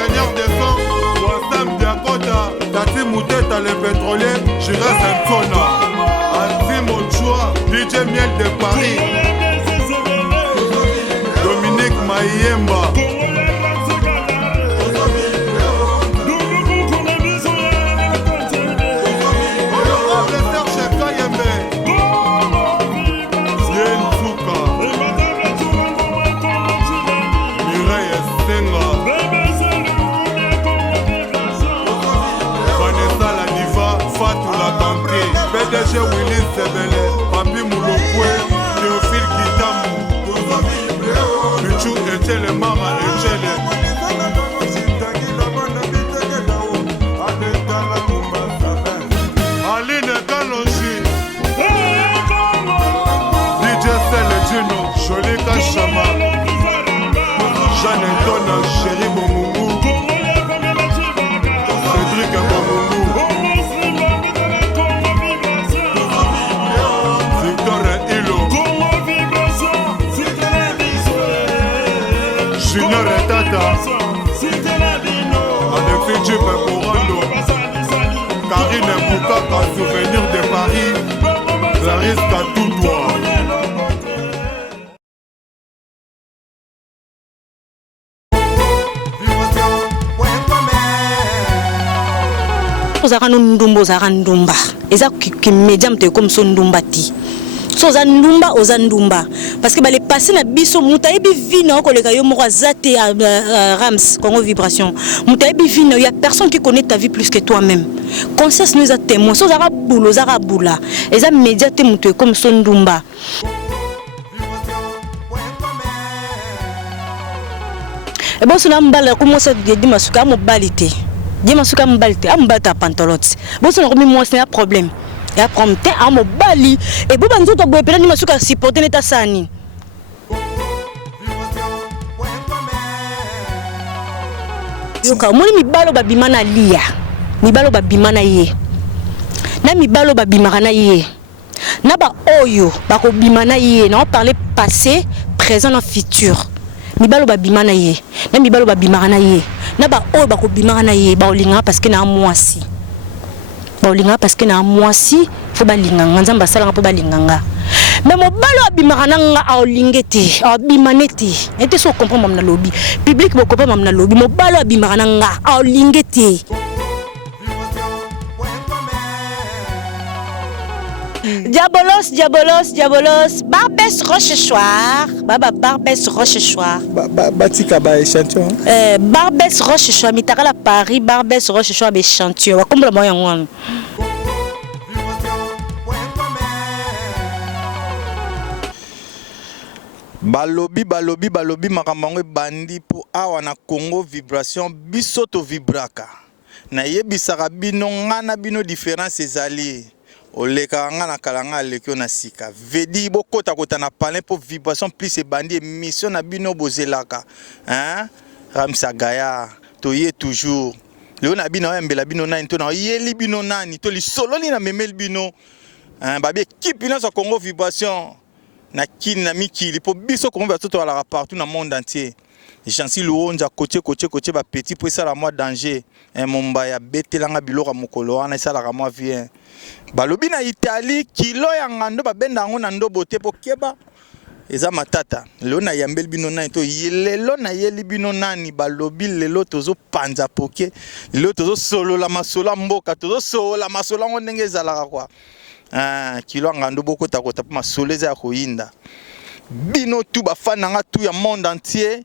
ingénieur de son, Wassam Diakota, Tati Mouteta le pétrolier, Jira Santona, Anti Mochua, DJ Miel de Paris, Dominique Mayemba, PDG Willis Sebele, Papi Moulokwe, Théophile Kitamou, Michou Echele, Mama Echele, Aline Kalonji, DJ Sele Gino, Jolika Chama, Jeanne Antona, Chéri Bomoumou, Cédric Bomoumou, Junior et Tata, Alexis Djibé Corando, Karine Boukaka, souvenir de Paris, Clarisse Katoudoua. Ozara ndumba, ozara ndumba. Eza ki médium te comme son ndumba ti. So ndumba oza ndumba parce que les passé na biso mutayebi vino ko leka yo moko azate Rams Congo Vibration mutayebi vino, il y a personne qui connaît ta vie plus que toi-même. Conscience nous a témoin so zara boulot zara boula eza médiaté mutu comme son ndumba. Et bon sona mbala ko mosa di masuka mo balité di masuka mbalité ambata pantalote bon sona ko mi mo c'est un problème. Et après on était à Mobali et bon nous autres boy peut-être masuka supporter l'état sani. Yoka moni mibalo babimana lia. Mibalo babimana ye. Na mibalo babimana ye. Na ba oyo bako bimana ye. Na on parler passé, présent et futur. Mibalo babimana ye. Na mibalo babimana ye. Na ba oyo bako bimana ye ba olinga parce que na mwasi. Baolinga parce que na mwasi faut balinganga nzamba sala po balinganga mais mobalo abimaka nga aolingete abimanete ete so comprendre mamna lobby public boko pa mamna lobby mobalo abimaka nga aolingete. Diabolos, diabolos, diabolos. Barbès Rochechouart. Baba Barbès Rochechouart. Batika ba échantillon. Barbès Rochechouart. Mitara la Paris. Barbès Rochechouart échantillon. Wa kombo la moya ngwan. Balobi makambango bandi po awa na Congo Vibration bisoto vibraka. Na yebisaka bino ngana bino différence ezali. Oleka ngana kalanga lekyo na sika vedi bokota kota na palin pour Vibration plus e bandi émission na bino bozelaka hein Ramsa Gaya toye toujours leo na bino mbela bino nani to na yeli bino nani to li solo ni na memel bino hein babi équipe na sa Congo Vibration na kin na mikili pour biso Congo Vibration to ala partout na monde entier. Jansi Luonja côté ba petit pour ça la moi danger un momba ya betelanga biloko mokolo wana ça la moi vient balobi na Italie kilo ya ngando ba benda ngo na ndo bote po keba eza matata lelo na yambel bino nani to lelo na yeli bino nani balobi lelo tozo panza poke lelo tozo solo la masola mboka tozo solo la masola ngo ndenge ezalaka kwa kilo ngando boko takota pa masoleza ya koyinda bino tu ba fananga tu ya monde entier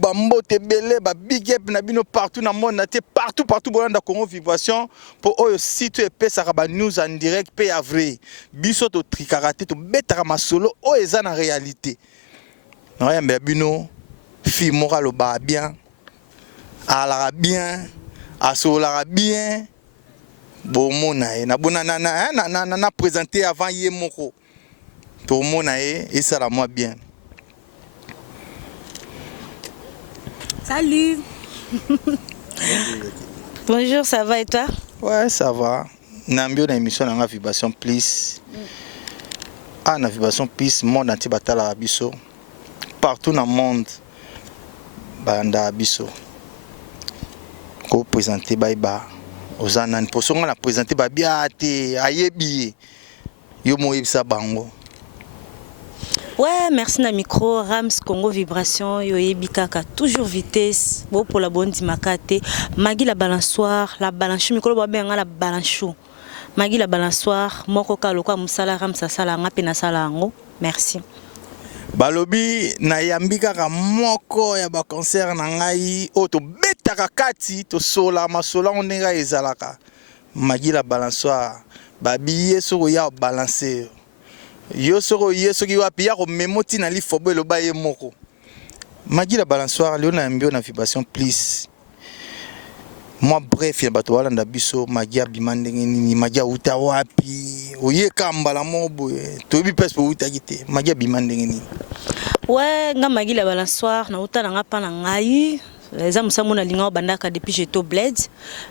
bambote belé ba big up na bino partout na monde entier partout bolanda Congo Vibration pour oyo site epesa ba news en direct pe avril biso to trikarate to betaka masolo o eza na réalité na yamba bino fi moral ba bien ala bien asola bien bon mona e na bona na présenter avant yé moko to mona e ça la moi bien. Salut. Bonjour, ça va et toi? Ouais, ça va. Nambio na émission na Vibration Plus. Na Vibration Plus, monde entier batala biso. Partout dans le monde, banda biso. ko présenter baiba ozana pour songa na présenter ba biate ayebi yo moyebisa bango. Ouais, merci na micro Rams Congo Vibration yo yebikaka toujours vitesse bon pour la bonne dimakate magi la balançoire la balanchou micro ba benga la balanchou magi la balançoire moko kaloko musala Rams sala nga pe na sala ngo merci. Balobi na yambika ka moko ya ba concert na ngai oto betaka kati to sola masola onenga ezalaka magi la balançoire babiye soko ya balancer yo soko yeso ki wapi ya ko memoti na li fobo lo baye moko magi la balançoire leo na mbio na vibration please moi bref ya bato wala ndabiso magi abimande nini magi uta wapi oye kambala mobo to bi pes po uta kite magi abimande nini. Ouais, nga magi la balançoire na uta nga pa na ngai eza musamuna linga bandaka depuis j'étais au bled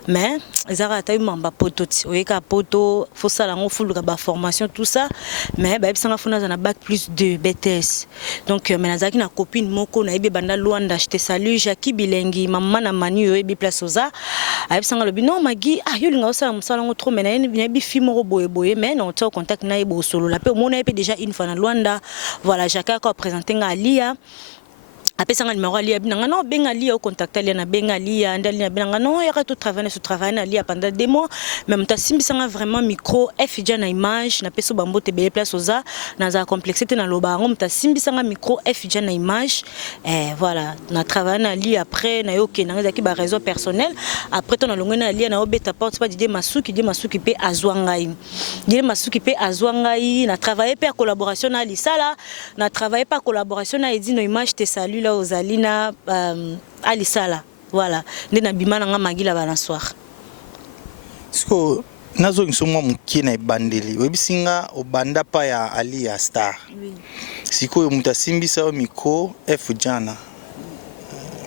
mais ezara tayi mamba poto ti oyeka poto faut ça lango fuluka ba formation tout ça mais ba bisanga funa za na bac plus 2 BTS donc menazaki na copine moko na ibe banda Luanda acheter salut Jackie Bilengi maman na mani yo ebi place oza ayebisanga lobi non magi yo linga osala musala ngo trop mais na bi fi moko boye mais non to contact na ibo solo la pe mona epe déjà une fois na Luanda voilà Jacques a présenté nga Alia après ça numéro ali binanga non benga ali au contacter ali na benga ali andali na benga non ya tout travailler na ali pendant des mois même ta simbisanga vraiment micro FJ na image na peso bambo te bele place oza na za complexité na loba ngom ta simbisanga micro FJ na image voilà na travailler na ali après na yo ke na zaki ba raison personnelle après ton longue na ali na obeta porte pas Didier Masuki pe azwangai Didier Masuki pe azwangai na travailler per collaboration na ali sala na travailler par collaboration na Edino image te salut aux Alina Alisala voilà ndena bimana nga magi la balançoire siko nazo ngisomwa mukina ebandeli webisinga obanda pa ya Ali ya star siko yo mutasimbisa o micro Fujana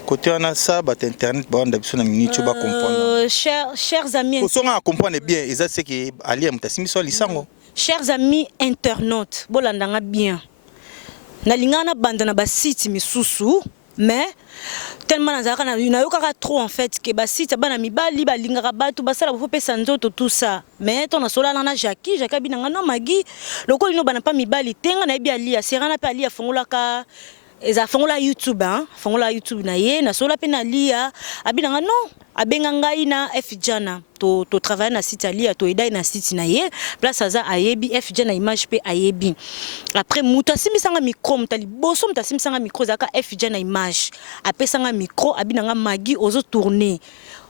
côté on a ça bat internet ba onda biso na minute ba comprendre chers amis faut songa comprendre bien et ça c'est que Ali mutasimbisa lisango chers amis internautes bolandanga bien na lingana banda na ba site misusu mais tellement nazaka na yoka trop en fait que ba site bana mibali ba lingaka batu basala bo pesa nzoto tout ça mais ton sola na Jackie binanga no magi lokoli no bana pa mibali tenga na ebi ali serana pa ali afungolaka eza fongola YouTube fongola YouTube na ye na sola pe na lia abinanga non abenga ngai na Fjana to travailler na site alia to edai na site na ye place aza ayebi Fjana image pe ayebi après muta simisanga micro mutali boso muta simisanga micro zaka Fjana image apesanga micro abinanga magi ozo tourner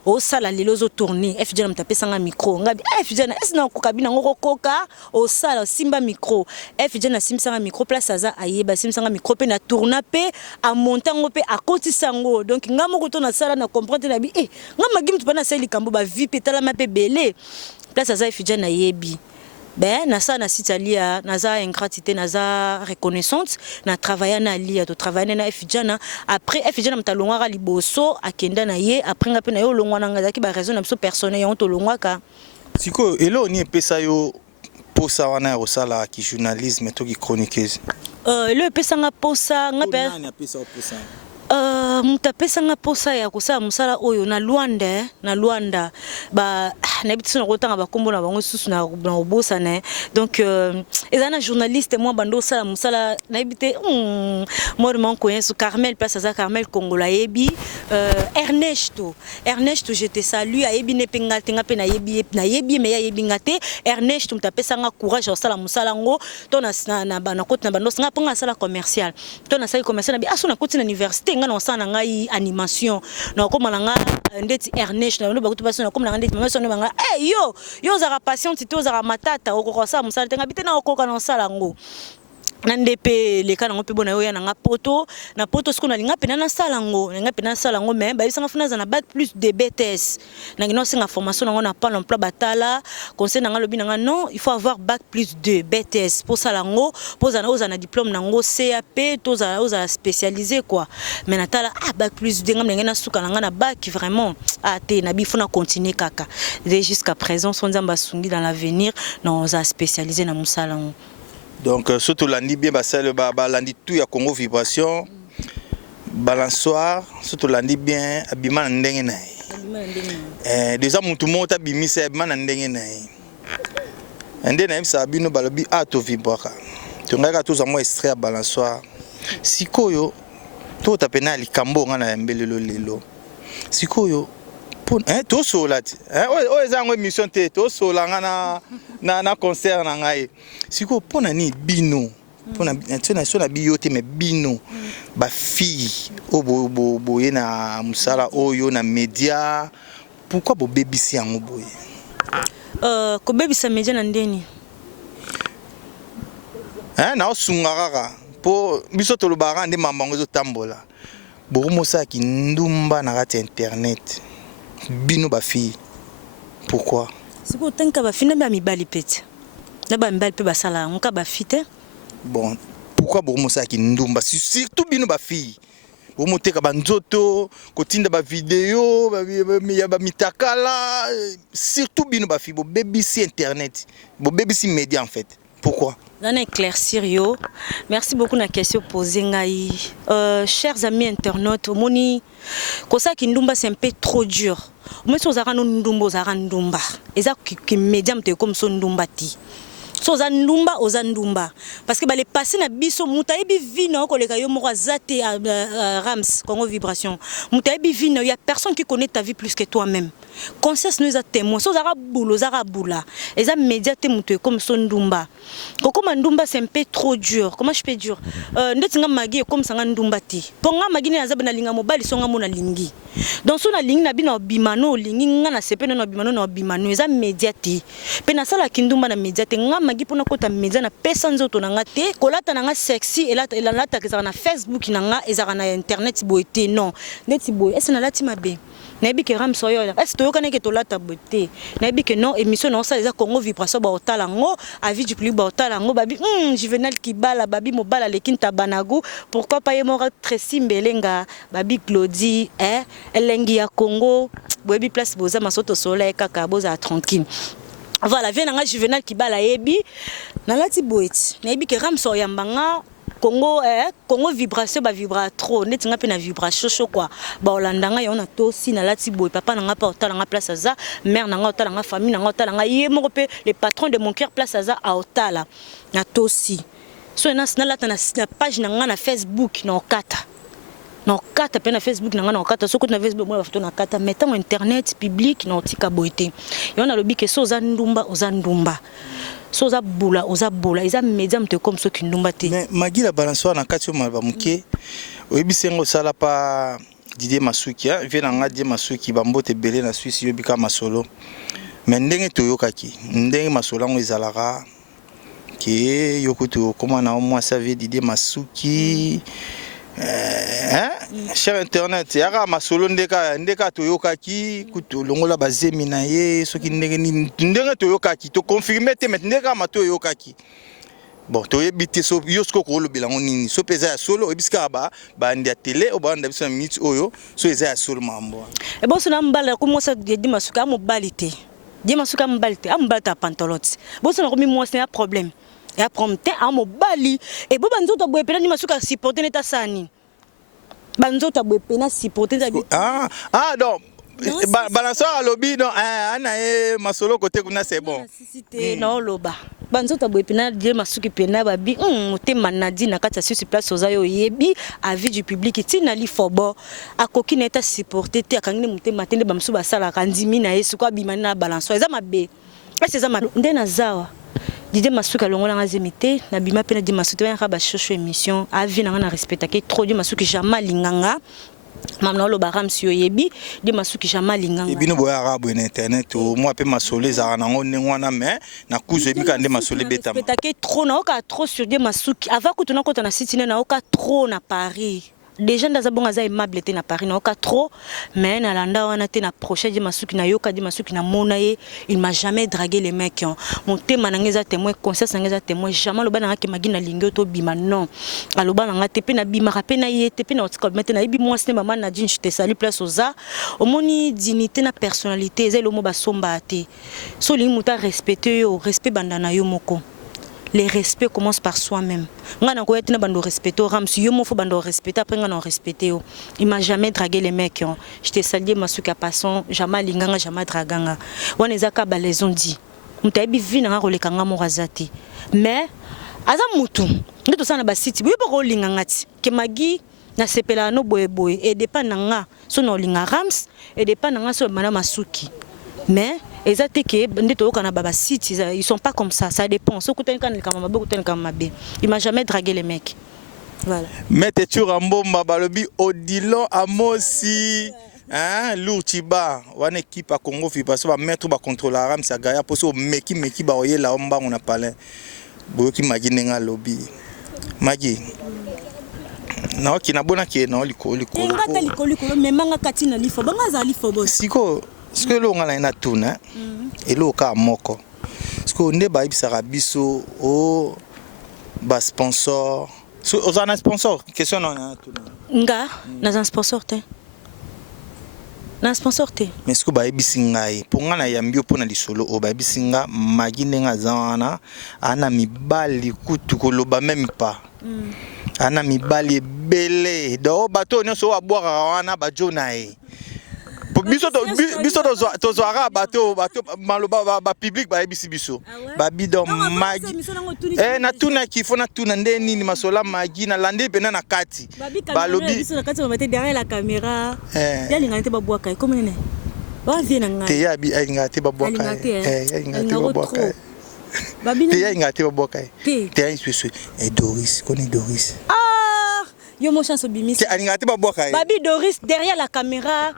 o sala lelo zo tourner Fjana mutapesanga micro ngabi Fjana esina kokabina ngoko koka o sala simba micro Fjana simisanga micro place aza ayeba simisanga micro pe na tourna pe a montango pe a kotisango donc ngamo ko to na sala na comprendre na bi ngama gimtu pana sali kambo ba vie petala ma pe belé place aza Fjana yebi ben na ça na site alia na za ingratité na za reconnaissance na travailler na alia to travailler na Fjana après Fjana mtalongwa liboso akenda na ye après ngape na yo longwa na ngazaki ba raison na biso personnel yo to longwa ka siko elo ni pesa yo posa wana ya sala ki journalisme to ki chroniqueuse le pesa nga posa nga pe nani apesa posa mutapesa nga posa ya kosala musala oyo na Luanda ba na bitu na kotanga ba kombo na bango susu na obosa na donc ezana journaliste moi bando sala musala na bité moi mon connais Carmel place à Carmel Congola yebi Ernesto je te salue ayebi ne penga tenga pe na yebi me yebi ngate Ernesto mutapesa nga courage ya sala musala ngo to na bana kota na bando nga ponga sala commercial to na sala commercial na bi aso na koti na université nga na sana ngai animation na koma nga ndeti Ernest na bakutu baso na koma nga ndeti mama sono banga yo za patiente to za matata okokosa musala tenga bite na okoka na sala ngo nandepe le kana ngope bona yo ya na poto na poto siko na linga pena na salango linga pena salango mais ba bisanga funa za na bac plus de BTS na ngino singa formation na ngona pas l'emploi batala conseil na ngalobi na non il faut avoir bac plus de BTS pour salango pour za na diplôme na ngo CAP to za spécialisé quoi mais na tala bac plus de ngam na suka na bac vraiment te na bi funa continuer kaka jusqu'à présent son nzamba sungi dans l'avenir non za spécialisé na musalango. Donc surtout lundi bien lundi tout ya Congo Vibration balançoire surtout lundi bien abima ndenge na déjà mutu mota bimisa bimana ndenge na ye ende na yebisa bino balobi ato vibraka tongaka toza mwa extrait ya balançoire sikoyo tota pena likambo nga na yambelelo lelo sikoyo tosola ti oyo eza yango émission te tosola nga na concert na ngai sikoyo mpona nini bino mpona so na biyo te me bino bafille oyo boye na mosala oyo na média pourquoi bobebisi yango boye kobebisa média na ndeni naosunga kaka mpo biso tolobaka nde mambango ezotambola bokomosalaki ndumba na kati ya internet bino bafille pourquoi sikoyo otangi bafille na bamibali pete na bamibali mpe basala yango ka bafille te bon pourquoi bokomosalaki ndumba surtout bino bafille bomoteka banzoto kotinda bavideo ya bamitakala surtout bino bafille bobebisi internet bobebisi média en fait pourquoi Dans éclaircir yo. Merci beaucoup na question posée ngai. Chers amis internautes, moni kosa ki ndumba c'est un peu trop dur. Moi so zara no ndumba zara ndumba. Eza ki médium te comme so ndumba ti. So za ndumba oza ndumba parce que les passé na biso mutayebi vino ko leka yo moko azate Rams Congo Vibration. Mutayebi vino, il y a personne qui connaît ta vie plus que toi-même. Conscience nous a témoin so zara boulot zara boula. Eza média te mutu comme so ndumba. Koko ndumba c'est un peu trop dur. Comment je peux dire ndetinga magi comme sanga ndumba ti. Ponga magi ne azaba na linga mobali songa mona lingi. Donc so na lingi na bina bimano lingi nga na sepe na bimano na bimano eza média ti. Pe na sala kindumba na média te nga magi pona kota média na pesa nzoto na nga te kolata na nga sexy elata kezaka na Facebook na nga ezaka na internet boete non neti boy est-ce na lati mabe nayebi ke Rams oyo est-ce toyokana ke tolata boete nayebi ke non émission na osala eza Congo Vibration ba otala ngo avis du public ba otala ngo babi Juvenal Kibala babi mobala lekinta banagu pourquoi pas yemora Tracy Mbelenga babi Claudie elengi ya Congo boyebi place boza masoto soleil kaka boza tranquille. Voilà, viens nga Juvenal Kibala yebi na lati boeti na yebi ke Rams oyambanga Congo Congo Vibration ba vibra trop net nga pe na vibration chaud quoi ba olandanga yo na tosi na lati boy papa na nga pa otala nga place aza mère na nga otala nga famille na nga otala nga ye moko pe le patron de mon cœur place aza a otala na tosi so na lata na page na nga na Facebook na okata na okata pe na Facebook na nga na okata soko na Facebook moi ba foto na kata mettons internet public na otika boité yo na lobi ke so za ndumba ozandumba so za bula ozabola eza médium te comme so ki ndumba te mais magi la balançoire na kati yo ba muke oyebisengo sala pa Didier Masuki vient nga Didier Masuki bambote belé na Suisse yo bika masolo mais ndenge toyokaki ndenge masolo ngo ezalaka ke yokuto comment na moi ça veut Didier Masuki cher internet yaka masolo ndeka toyokaki kuto longola bazemi na ye soki ndenge toyokaki to confirmer te mais ndeka matoyokaki bon toyebi te so yosko ko lobela nini so peza ya solo ebiska ba ndia télé o ba ndia biso minute oyo so eza ya solo mambo e bon sona mbala ko mosa Didier Masuka mobalite Didier Masuka mobalite ambalta pantalote bon sona ko mi mosa ya problème et après à mobali et bon banzoto boye pena ni masuka supporter neta sani banzoto boye pena supporter donc balançoire à lobby non ana e masolo côté kuna c'est bon cité non loba banzoto boye pena Dieu masuki pena babi motema nadi na kati sur place ozayo yebi avis du public tina li fobo akoki neta supporter te akangi motema tende bamsu basala kandimi na yesu kwa bimana na balançoire eza mabe eza mabe ndena zawa Didier Masuka longola ngazemite na bima pena Didier Masuka ya ba shosho émission avi na respecta ke trop Didier Masuka jamais linganga mamna lo baram si yebi Didier Masuka jamais linganga bino boya arabe na internet moi pe masole za na ngone ngwana mais na kuzo bika nde masole beta respecta ke trop na oka trop sur Didier Masuka avant que tuna kota na site na oka trop na Paris déjà ndaza bonga za immeuble te na Paris na oka trop mais na landa wana te na prochain Didier Masuka na yoka Didier Masuka na mona ye il m'a jamais dragué les mecs mon tema nangeza témoin conscience nangeza témoin jamais loba na ke magina lingo to bima non aloba na te pe na bima pe na ye te pe na otika mettre na ibi moi c'est maman na dit je te salue place oza omoni dignité na personnalité ezelo mo basomba te so li muta respecter yo respect bandana yo moko le respect commence par soi-même. Ngana ko yetina bando respecter Rams, yo mo fo bando respecter après ngana respecter. Il m'a jamais dragué les mecs. Je t'ai salié masuka passant, jamais linganga, jamais draganga. Wana ezaka ba les ont dit. Mutabi vi na roleka nga mo razati. Mais aza mutu, ndito sana ba site, bo ko linganga ti. Ke magi na sepela no boye boye et dépend nga so no linga Rams et dépend nga so mana masuki. Mais ils sont pas comme ça, ça dépend. Il m'a jamais dragué les mecs. Voilà. Mettez tu Rambomba balobi Odilon Amosi. Hein, Lourtiba, one équipe à Congo fi parce que mettre ba contrôler Rams ça gaya pour so meki ba oye la omba on a parlé. Boki magi nga lobby. Magi. Na kina bona ki na likolo. Ngata likolo mais manga katina lifo banga za lifo boss. Siko ce que l'on a na tuna et lo ka moko ce que on ba ibisaka biso o ba sponsor so ozana sponsor question na tuna nga na un sponsor te na sponsor te mais ce que ba ibisinga pour nga na yambio pona lisolo o ba ibisinga magine nga zana ana mibali kutu koloba même pas ana mibali belé do bato nyonso wa boira wana ba jonae biso to zoara bato maloba ba public ba ebisi biso ba bidon magi na tuna ki fona tuna ndeni ni masola magi na lande pena na kati ba lobi biso na kati on mettait derrière la caméra ya linga te ba boaka comme nene ba vie na nga te ya bi linga te ba boaka linga te ba boaka te ya linga te ba boaka te ya inspecteur Doris connais Doris yo mo chance bimis te linga te ba boaka babi Doris derrière la caméra.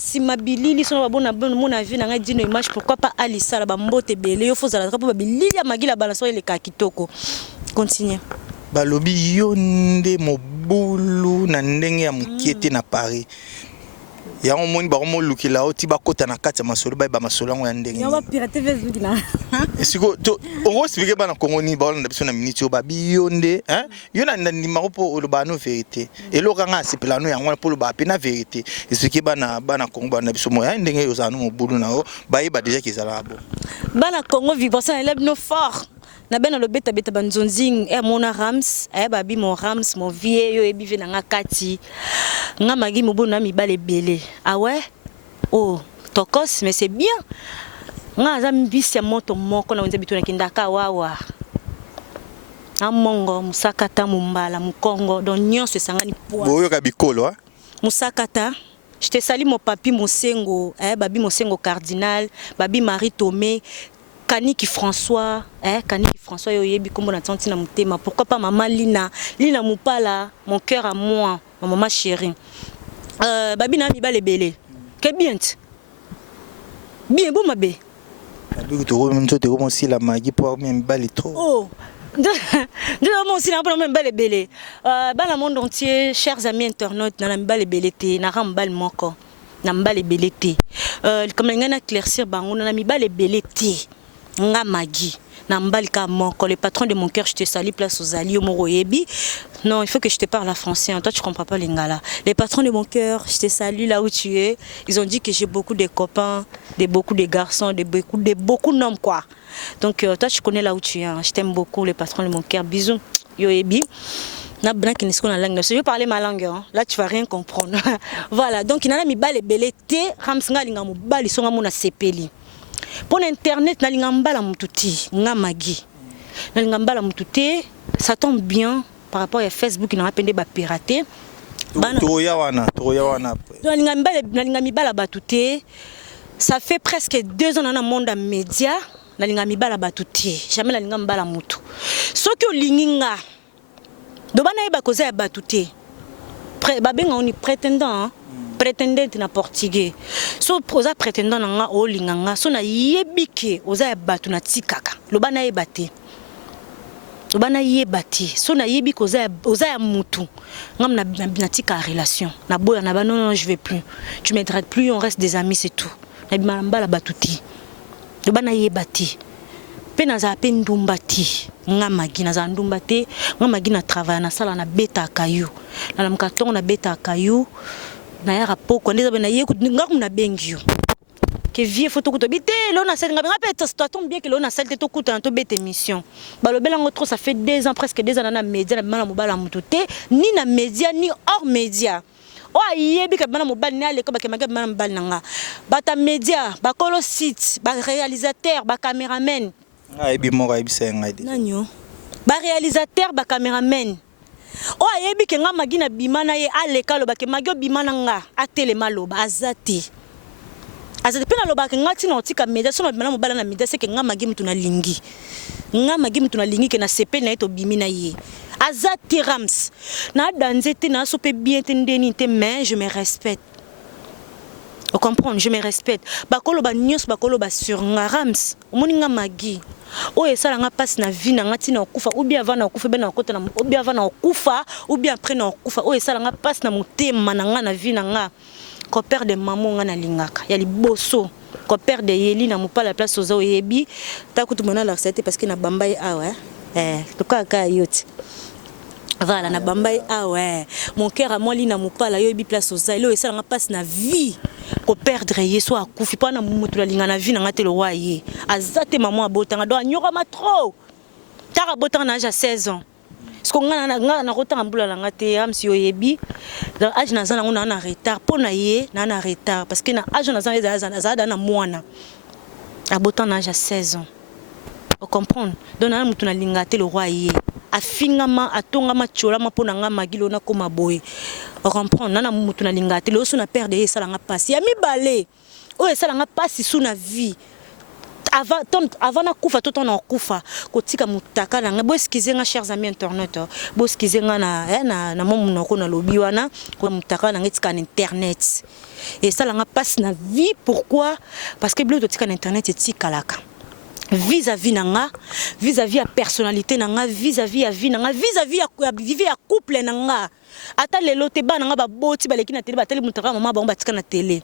Si ma bilili sont la bonne mon avis n'a dit une image pourquoi pas Alissa la bambote belé il faut ça pour bilili ya magila balance les kakitoko continue balobi yonde mobulu na ndenge ya mukiete na Paris ya omoni ba mo lukila oti ba kota na kati masolo ba masolo ngo ya ndenge ya ba pirate Facebook na esiko to on expliquer ba na Congo ni ba na biso na minute ba biyonde hein yona ndi maropo o ba no vérité et lo kanga sipela no ya ngwana po lo ba pe na vérité expliquer ba na Congo ba na biso mo ya ndenge yo za no mobulu na o ba yi ba déjà ki zala bo ba na Congo vibration élève no fort na bena lo beta banzonzing mona Rams babi mon Rams mon vie yo ebive na ngakati nga magi mobo na mibale belé ah ouais oh tokos mais c'est bien nga za mbisi ya moto moko na wenze bituna kindaka wawa amongo musakata mumbala mukongo don nyonso sangani poa boyo ka bikolo musakata je te sali mon papi Mosengo babi Mosengo cardinal babi Marie Tomé Kaniki François yo yebi kombo na tanti na mutema pourquoi pas maman Lina Mupala mon cœur à moi ma maman chérie babi na mi ba lebele que bien bon mabe babi to même to ko si la magi pour même bali trop oh de moi aussi na pas même ba lebele ba la monde entier chers amis internautes na mi ba lebele te na rambal moko na mi ba lebele te comme ngana éclaircir bango na mi ba lebele te nga magi na mbalika moko le patron de mon cœur je te salue place aux alliés moroyebi non il faut que je te parle en français toi tu comprends pas lingala les patrons de mon cœur je te salue là où tu es ils ont dit que j'ai beaucoup de copains beaucoup de garçons beaucoup d'hommes quoi donc toi tu connais là où tu es je t'aime beaucoup les patrons de mon cœur bisous yoyebi na blanc qui n'est la langue je vais parler ma langue là tu vas rien comprendre voilà donc il y a mi balé belé té ramsinga linga mo bali songa mo na sepeli. Pour internet na lingambala mututi nga magi na lingambala mututi ça tombe bien par rapport à Facebook na appendé ba pirater to ya wana na lingambala batuté ça fait presque 2 ans dans le monde média na lingambala batuté jamais na lingambala mutu soki olinginga do bana yeba koza ya batuté babenga oni prétendant prétendante na portugais so oza prétendant nga o linganga so na yebike oza ya batu na tikaka lobana yebate so na yebike oza ya mutu ngam na tika relation na boya na ba non je vais plus tu m'aideras plus on reste des amis c'est tout na bimamba la batuti lobana yebate pe na za pe ndumbati nga magi na za ndumbate nga magi na travail na sala na beta kayu na mkatongo na beta kayu na ya rapoko ndeza bena yeku ngaku na bengio que vie faut tout bité l'on a cette ça tombe bien que l'on a celle tout coûte un tout bête émission balobela trop ça fait 2 ans presque 2 ans na média na bana mobala mutote ni na média ni hors média o ayebi ka bana mobala ni ale ko ba ke maga bana mobala nanga bata média ba kolo site ba réalisateur ba caméraman ayebi mo ayebi senga ide nanyo ba réalisateur ba caméraman o ayebi ke nga magina bimana ye ale ka lo ba ke magyo bimana nga atele maloba azati azati pena loba ke ngati na otika media so na mobala na media se ke nga magi mtu na lingi ke na sepe na eto bimina ye azati Rams na danzete na so pe bien tendeni te mais je me respecte. Vous comprenez, je me respecte. Bakolo ba nyos bakolo ba sur nga Rams omoni nga magi o esala nga passe na vie na ngati na okufa ou bien avant na okufa be na okota na ou bien avant na okufa ou bien après na okufa o esala nga passe na motema na nga na vie na nga ko père de maman nga na lingaka ya liboso ko père de yeli na mopala place ozo yebi ta kutu mona la recette parce que na bambai awa to ka yoti voilà na bambai awa mon cœur à moi li na mopala yebi place ozo elo esala nga passe na vie ko perdre yeso akufi pa na mutu la linga na vie na ngate le roi ye azate maman abotanga do anyora ma trop tara botanga na âge à 16 ans ce qu'on a na rotanga mbula la ngate am si oyebi dans âge na zana on a retard pona ye na retard parce que na âge na zana na mwana abotanga na âge à 16 ans vous comprenez donc na mutu na linga te le roi ye afingama atongama chola mapona nga magilo na koma boye vous comprenez nana mutu na linga te le so na perdre ye sala nga passe ya mibale o esala nga passe sous na vie avant na kufa tout on kufa kotika mutaka na bo excuser nga chers amis internet bo excuser nga na momu ko na lobi wana ko mutaka na ngetika na internet et ça la nga passe na vie pourquoi parce que bilo totika na internet etikalaka vis-à-vis nanga vis-à-vis à personnalité nanga vis-à-vis à vie nanga vis-à-vis à vivre à couple nanga ata lelo te ba nanga ba boti baleki na télé ba télé mutaka mama ba batika na télé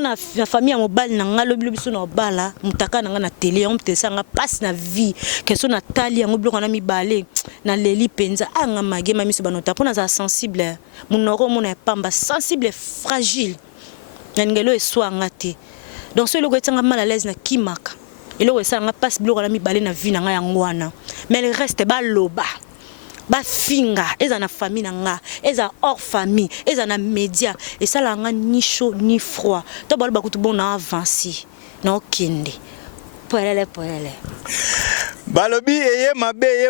na famille mobile nanga lobi biso na bala mutaka nanga na télé on te sanga passe na vie que so na tali yango bloko na mibale na leli penza anga mage mami so banota pona za sensible munoko mona pamba sensible fragile ngelo eswa ngati donc so loko etanga mal à l'aise na kimaka eloko esanga passe bloko na mibale na vie nanga yango wana mais le reste ba loba ba finga eza na famille nanga eza hors famille eza na média et ça la nga ni chaud ni froid to ba kutu bon na avancer na okende polele balobi eye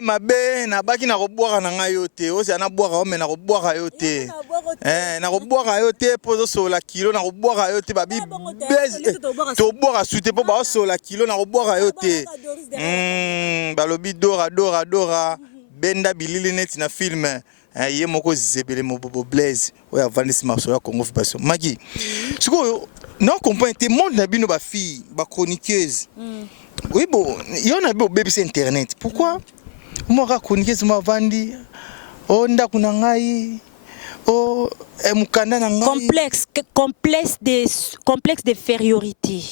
mabe na baki na robwaka na nga yote oza na bwaka o me na robwaka yote na robwaka yote pozo sola kilo na robwaka yote babi to bwaka sute po ba sola kilo na robwaka yote balobi dora benda bilili net na film ye moko zebele mobobo blaze oya vandisi maso ya Congo Vibration magi siko non comprendre te monde na bino ba fille ba chroniqueuse oui bon yo na bo bébé sur internet pourquoi moi ka chroniqueuse ma vandi o ndaku na ngai o mukanda na ngai complexe d'infériorité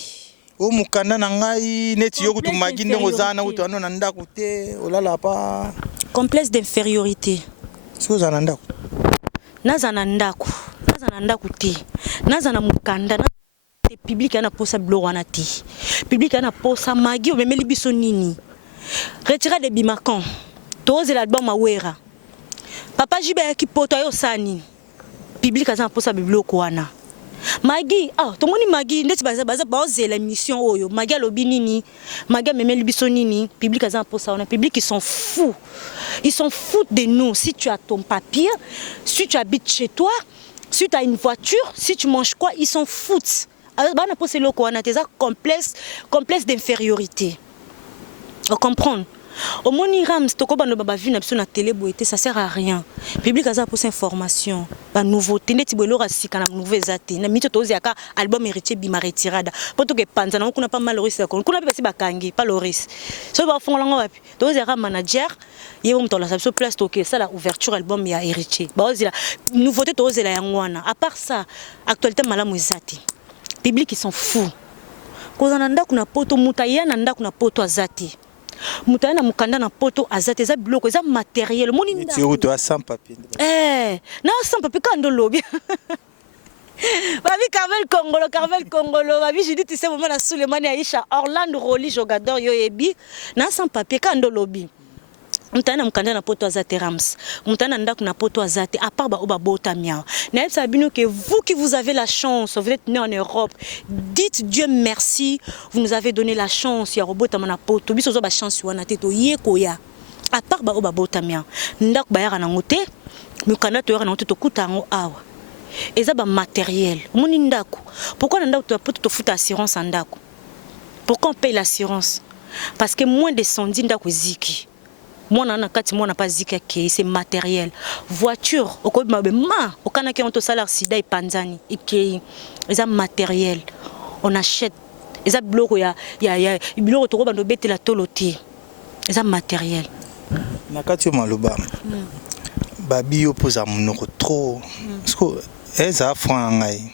o mukanda na ngai neti yo kutu magi ndongo zana kutu ano na ndaku te olala pa complexe d'infériorité. Soza na ndako. Naza na ndako te. Naza na mukanda na public ana posa blo wana te. Public ana posa magi o memeli biso nini. Retira de bimakan. Toze l'album awera. Papa Jibe ki poto yo sani. Public ana posa bibloko wana. Magi tomoni magi ndeti baza la mission oyo magi alobi nini magi memeli biso nini public azan pour ça on a public ils sont fous de nous si tu as ton papier si tu habites chez toi si tu as une voiture si tu manges quoi ils sont fous bana poser loko wana teza complexe d'infériorité on comprend au moni Rams toko bano baba vu na biso na télé boité ça sert à rien public aza pour information ba nouveauté neti bolo rasika na nouvelles ate na mito tozi aka album héritier bima retirada poto ke panza na kuna pas Loris kuna basi bakangi pas Loris so ba fongola wapi tozi aka manager yebo mto la biso place toke ça la ouverture album ya héritier ba ozi la nouveauté tozi la yangwana à part ça actualité malamu ezati public ils sont fous kozana ndako na poto mutaya na ndako na poto azati mutana mukanda na poto azate za bloko za matériel moni nda tu to sans papier na sans papier kando lobi Babi Carmel Congolo, babi je dis tu sais moment na Souleymane Aisha Orlando Roli jogador yo ebi na sans papier kando lobby. Mutana mkanda na poto azate Rams. Mutana ndaku na poto azate à part ba oba bota miao. Na sabino que vous qui vous avez la chance, vous êtes né en Europe, dites Dieu merci, vous nous avez donné la chance ya robota mana poto. Biso zo ba chance wana teto yekoya. À part ba oba bota miao. Ndaku ba yara na ngote, mukanda to yara na ngote to kutango awa. Eza ba matériel. Moni ndaku. Pourquoi ndaku to poto to futa assurance ndaku? Pourquoi on paye l'assurance? Parce que moins de 110 ndaku ziki. Moi na kati moi na pas zika ke c'est matériel. Voiture au kobi mabe ma au kana ki on to salaire sida et panzani et eza matériel. On achète eza bloko ya bloko to ko bando bete la toloti. Eza matériel. Na kati maloba. Babi yo poza monoko trop. Parce que eza franc ngai.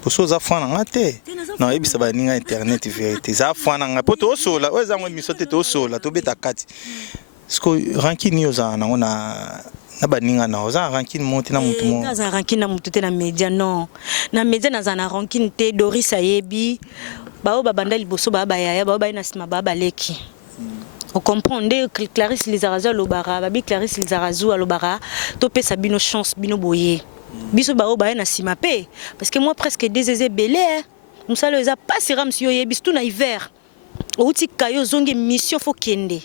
Pour ça za franc ngate. Non, ebisa ba ninga internet vérité. Za franc nga poto osola, oza ngo misote to osola to beta kati. Sko rankini oza na baninga na oza rankini monte na mutu mo. Za rankini na mutu te na media non. Na media na za na rankini te Doris ayebi. Ba o babanda liboso ba yaya ba na sima ba leki. On comprend Clarisse Lizarazu alobara, babi Clarisse Lizarazu alobara, to pe sabino chance bino boye. Biso ba o na sima pe parce que moi presque désésé belé. Musalo eza pas siram si yo yebi tout na hiver. Outi kayo zonge mission fo kende.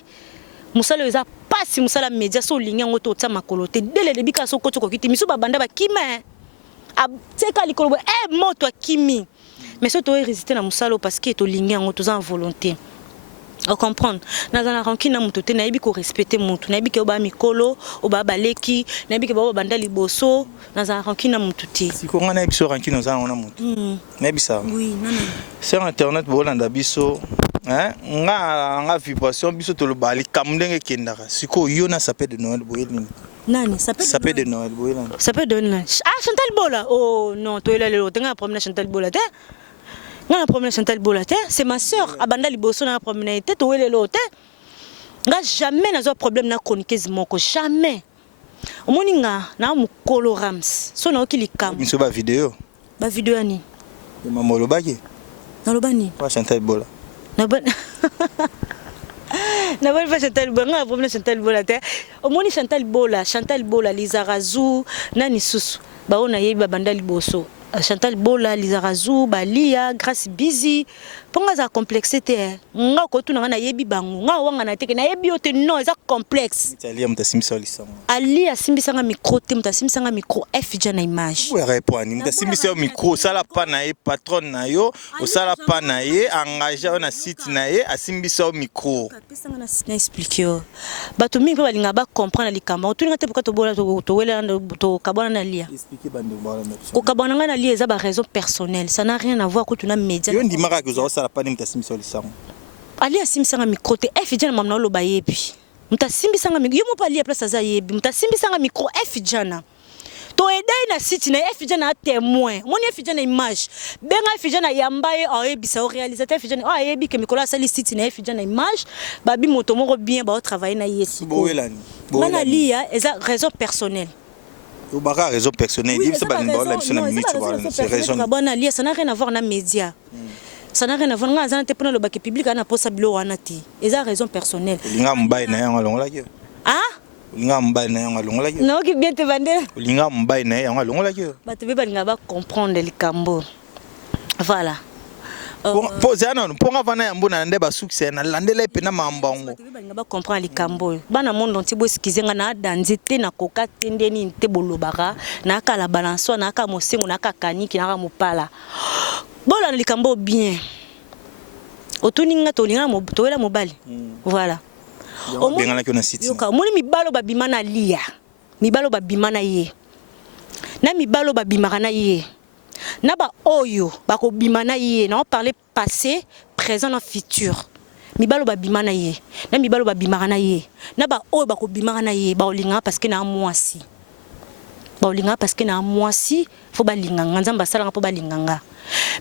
Musalo eza pasi musala media so linga ngoto tsa makolote dele de bika so koto kokiti miso babanda ba kima a teka likolo moto akimi mais so to résister na musalo parce que to linga ngoto za volonté on comprendre na za na rankina muto te na yebi ko respecter muto na yebi ke oba mikolo oba baleki na yebi ke ba banda liboso na za rankina muto te si ko ngana biso rankina za ona muto na yebi ça oui non sur internet bolanda biso nga vibration biso to lobali kamndenge kendaka siko yo na sapé de Noël boyelini nani sapé de Noël boyelini sapé de Noël Chantal Bola oh non to ela lelo tenga promener Chantal Bola te nga promener Chantal Bola te c'est ma sœur abanda liboso na promener te to lelo te nga jamais nazo problème na chroniqueuse moko jamais omoni nga na mukolo Rams so na okili kam miso ba vidéo ani mama lobaki na lobani wa Chantal Bola na bon Chantal Bola problème Chantal Bola te omoni Chantal Bola Lizarazu nani susu ba ona yebi banda liboso Chantal Bola Lizarazu balia grâce busy ponga za complexité nga ko tuna na yebi bangu nga wanga na teke na yebi ote non eza complexe Italia mutasimisa lisanga ali asimbisanga micro te mutasimisa micro FJ na image ouais répondre mutasimisa micro sala pa na ye patron na yo osala pa na ye engagé na site na ye asimbisa micro kapesanga na site na expliquer bato mingi pa balinga ba comprendre likamba otuninga te pourquoi to bola to wela to kabona na lia expliquer bande bola ko kabona nga na lia eza ba raison personnelle ça n'a rien à voir ko tuna média yo ndimaka que ça la pas mutasimisa lisanga ali asimbisanga micro te FJ na mamna loba yebi mutasimbisanga micro yo mo pa lia place za yebi mutasimbisanga micro FJ na to edai na site na FJ na témoin moni FJ na image benga FJ na yambaye ayebisa o réalisateur FJ na ayebi ke mikola sali site na FJ na image babi moto moko bien ba travailler na yesi boelani mana lia eza raison personnelle ou baka raison personnelle dit ça ba na biso na minute voilà c'est raison bona lia ça n'a rien à voir na média ça n'a rien à voir nga za te pona lo baki public ana posa bilo wana ti eza raison personnelle linga mbaye na yango longola ki linga mbaye na yango longola ki non ki bien te vande linga mbaye na yango longola ki bato be balinga ba comprendre likambo voilà pose ana ponga vana ya mbona nde ba succès na landela pe na mambango bato be balinga ba comprendre likambo bana monde entier bo skizenga na danzi te na koka tendeni te bolobaka na kala balanço na ka mosengo na ka kaniki na ka mopala bola likambo bien otuninga tolinga to wela mobali voilà bengala ki na site yoka moni mibalo babima na lia mibalo babima na ye na mibalo babimaka na ye na ba oyo bakobima na ye na on parler passé présent na futur mibalo babima na ye na mibalo babimaka na ye na ba oyo bakobimaka na ye baolinga parce que na mwasi baolinga parce que na mwasi fo balinganga nzamba sala nga po balinganga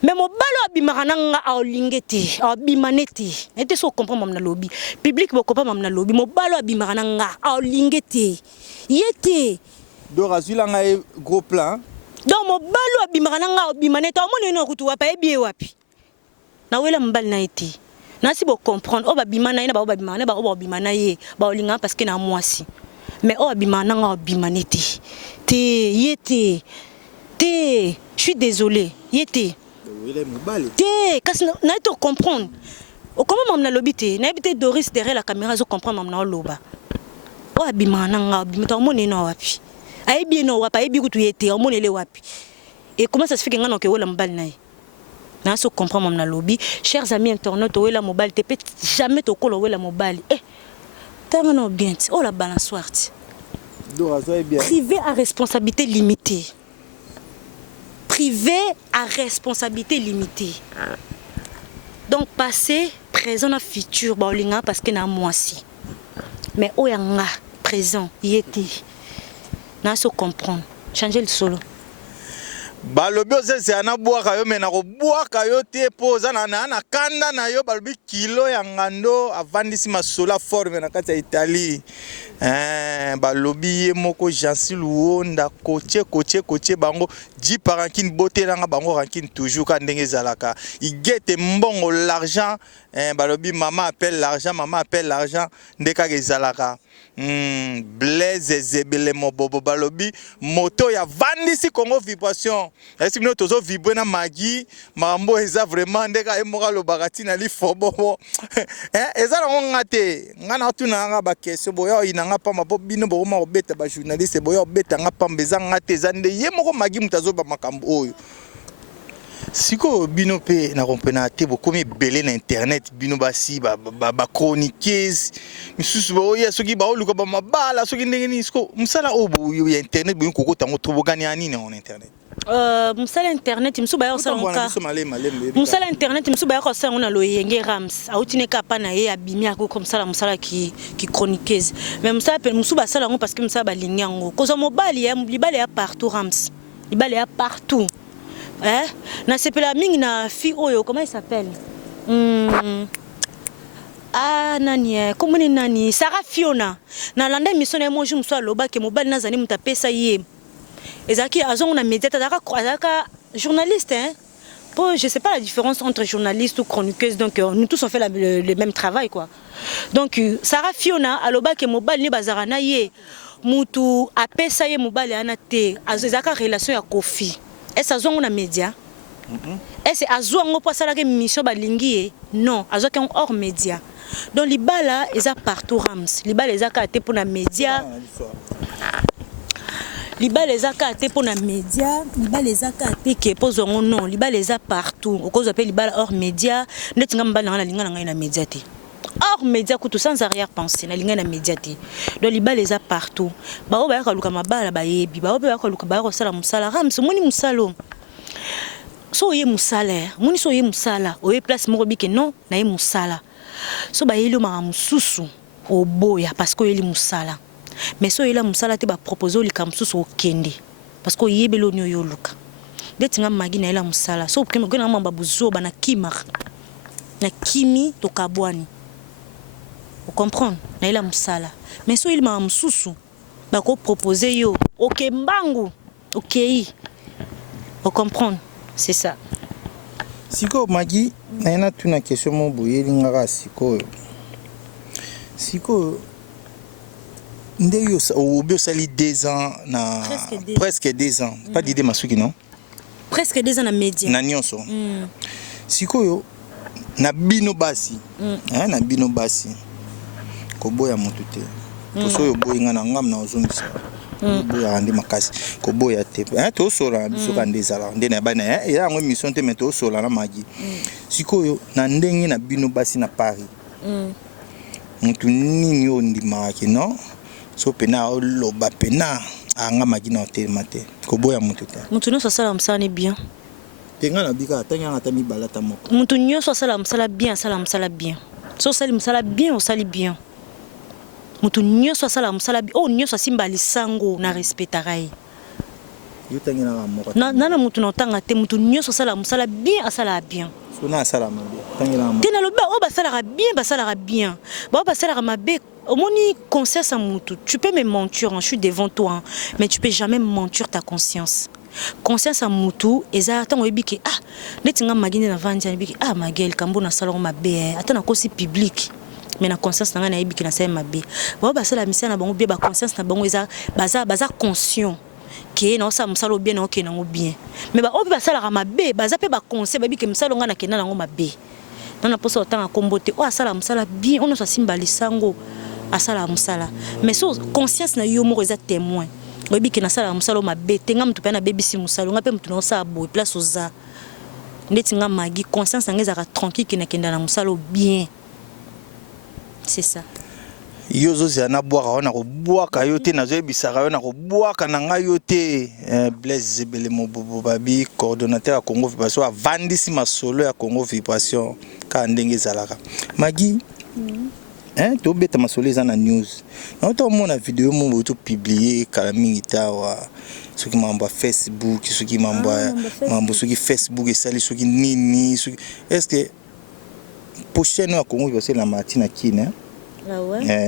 mais mobalo abimaka nanga aolingete abimanete ete so comprendre mamna lobby public boko pa mamna lobby mobalo abimaka nanga aolingete yete do razula nga gros plan donc mobali abimaka nanga obimane to amone no kutu wapa ebie wapi na wela mbali na ete na si bo comprendre o babimana ina ba babimana ba o babimana ye ba olinga parce que na mwasi mais o babimana nga obimane te yete je suis désolé yete te kasi na to comprendre o comment mam na lobité na habité Doris derrière la caméra zo comprendre mam na loba o babimana nga obimana to amone no wapi ai bien no wapi ai bi kutu yete amone le wapi et comment ça se fait que nga no ke wela mbali na ye na so comprendre mam na lobby chers amis internautes wela mobile te peut jamais to kolo wela mobile tanga no bien oh la balançoire privé à responsabilité limitée privé à responsabilité limitée donc passé présent et futur ba olinga parce que na mwasi mais oyanga présent yeti na so comprendre changer le solo balobi ozeze ana bwaka yo mena ko bwaka yo te poza na kanda na yo balobi kilo ya ngando avandisi masola forme na kati ya Italie balobi ye moko Jansi Luonda koche bango ji parankine botelanga bango rankine toujours ka ndenge zalaka igete mbongo l'argent balobi maman appelle l'argent ndeka gezalaka Blaise Zebele Mobobo balobi moto ya vandisi Congo vibration esi bino tozo vibrer na magi mambo eza vraiment ndeka emoka lo bagati na li fobo eza na ngate ngana tuna nga ba question boyo inanga pa mapo bino boma obeta ba journaliste boyo obeta nga pambeza ngate za nde ye moko magi mutazo ba makambo oyo siko bino pe na kompena te bokomi belé na internet bino basi ba chroniqueuse misusu ba oya soki ba oluka ba mabala soki ndenge ni siko musala obo ya internet bo ko tango tobogani ani na on internet musala internet musu ba yosala nka musala internet musu ba yosala na loyenge rams autine kapa na ye abimi ako comme ça la musala qui chroniqueuse mais musala pe musu ba sala ngo parce que musala ba linyango kozo mobali ya libale ya partout rams libale ya partout na sepela mingi na fi oyo comment il s'appelle nani comment nani Sarah Fiona na landa mission na moju muso aloba ke mobali nazani mutapesa ye ezaki azongo na média azaka journaliste Bon, je sais pas la différence entre journaliste ou chroniqueuse, donc nous tous on fait le même travail quoi. Donc Sarah Fiona aloba ke mobali ni bazarana ye mutu apesa ye mobali anate azaka relation ya kofi. Est-ce azongo na média? Est-ce azongo po sala ke mission balingi non, azoka hors média. Donc libala eza partout rams. Libala eza ka te pour na média. Libala eza ka te pour na média, libala eza ka te ke pozongo non, libala eza partout. Au cause appelle libala hors média, netinga mbala na linga na média te. Hors média tout sans arrière-pensée na linga na média te. Donc libala eza partout. Ba o ba ka luka mabala ba yebi, ba o ba ka luka ba ko sala musala rams, moni musalo. So ye musala, moni so ye musala, o ye place moko bike non, na ye musala. So ba yelo ma mususu o boya parce que yeli musala. Mais so yela musala te ba proposer li kam susu o kende parce que yebelo nyo yoluka. Detinga magi na yela musala. So kema gona mamba buzo ba na kimar. Na kimi to kabwani. Vous comprenez? Na yela musala. Mais so yeli ma mususu ba ko proposer yo OK mbangu. OK. Vous comprenez? C'est ça. Siko magi na yana tuna question mo boyeli ngaka siko. Siko Ndeyo au sali 2 ans na presque 2 ans pas d'idée masuki non presque 2 ans na média na nyonso sikoyo na bino basi na bino basi ko boya mutu te poso yo boyinga na ngam na ozongisa boya andi makasi ko boya te to sola biso ka ndezala ndena bana ya ngo mission te meto sola na magi sikoyo na ndenge na bino basi na Paris mutu nini yo ndimaki non so pena loba pena anga magina hotel mate ko boya mutu ta mutu no sala msala bien tenga na bika tanga ngata mi balata moko mutu nyo sala msala bien so sala msala bien o sali bien mutu nyo sala msala bien o nyo simba lisango na respectarai yo tangi na moko na mutu no tanga te mutu nyo sala msala bien asala bien sona sala mabe tangi na moko tena loba o basala bien ba basala mabe. Au moni conscience à mutu, tu peux me mentir, je suis devant toi, mais tu peux jamais mentir ta conscience. conscience à mutu eza tango ebiki ah netinga magine na vandi ebiki ah magel kambo na salon mabe atana kosi public mais na conscience na ebiki na sema mabe ba ba sala mission na bango bien ba conscience na bango eza baza conscient que na sa musalo bien na okena ngo bien mais ba obi ba sala mabe baza pe ba conseil babiki musalo nga na kena na ngo mabe na poso otanga kombote o asala musala bien on so simbali sango asala musala mais so conscience na yo mo eza témoin obi ke na sala musalo mabe tenga mtu pe na bebisi musalo nga pe mtu na sa boy place oza ndeti nga magi conscience nga ezaka tranquille ke na kenda na musalo bien c'est ça yozo zana boaka ona ko boaka yote na zo bisaka ona ko boaka na nga yote Blaise Zebele Mobobo babi coordonnateur ya Congo Vibration avandisi masolo ya Congo Vibration ka ndenge zalaka magi to beta masolo eza na news na to mona video mo boto publier kala mingi tawa soki mambo Facebook soki mambo soki Facebook esali soki nini soki est-ce que prochaine ya Congo Vibration na Martina Kine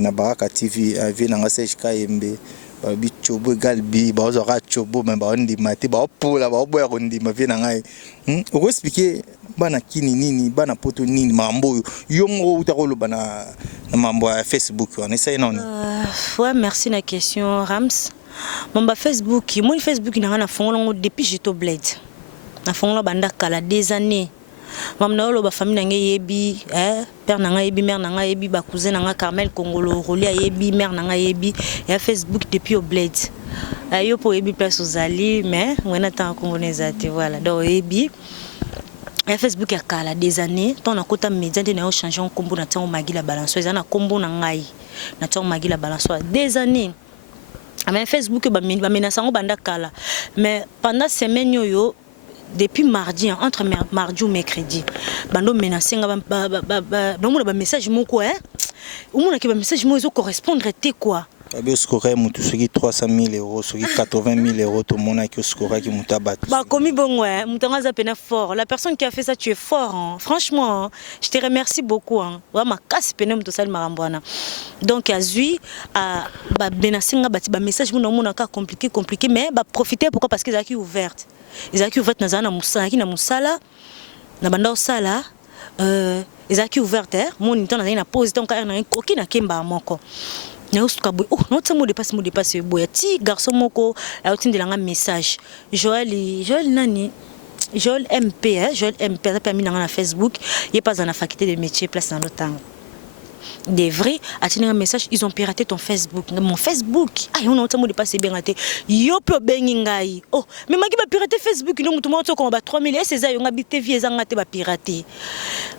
na Baraka TV vi na Serge Kayembe ba bi chobo galbi ba zo ka chobo mais ba ndi mati ba pola ba boya ko ndi ma vi na ngai o expliquer bana kini nini bana poto nini mambo yongo utakolo bana na mambo ya Facebook on essaye non ouais merci na question Rams mambo Facebook mon Facebook na fongolo depuis Jito Blade na fongolo banda kala des années mamna olo ba famille na yebi père na nga yebi mère na nga yebi ba cousin na nga Carmel Kongolo Rolia yebi mère na nga yebi ya Facebook depuis au Blade yo po yebi place ozali mais ngena ta congolaise te voilà donc yebi ya Facebook ya kala des années ton na kota média de na changer en combo na tango magi la balance eza na combo na ngai na tango magi la balance des années mais Facebook ba menace ngo banda kala mais pendant semaine yo depuis mardi entre mardi ou mercredi bando menacer nga ba message moko umuna ke ba message mo correspondre te quoi abi score mutu soki 300 000 euros soki 80 000 euros to mona ki score ki mutabat ba komi bongo mutango za pena fort la personne qui a fait ça tu es fort hein. Franchement je te remercie beaucoup vraiment casse pena muto sal marambwana donc azui a ba menacer nga ba message mona ka compliqué mais ba profiter pourquoi parce que ça qui ouverte ezaki ouverte na musala na banda sala ezaki ouverte mon temps na pause donc na koki na kemba moko na usuka boy no tsamo dépasse boy ti garçon moko a otindela nga message Joël MP Joël MP a permis na Facebook il est pas dans la faculté de métier place dans l'OTAN des vrais atteindre un message ils ont piraté ton Facebook mon Facebook on a autant de passer bien raté yo pe bengi ngai oh mais maki ba pirater Facebook no mutu mo to ko ba 3000 et ces ayonga bité vie ezanga te ba pirater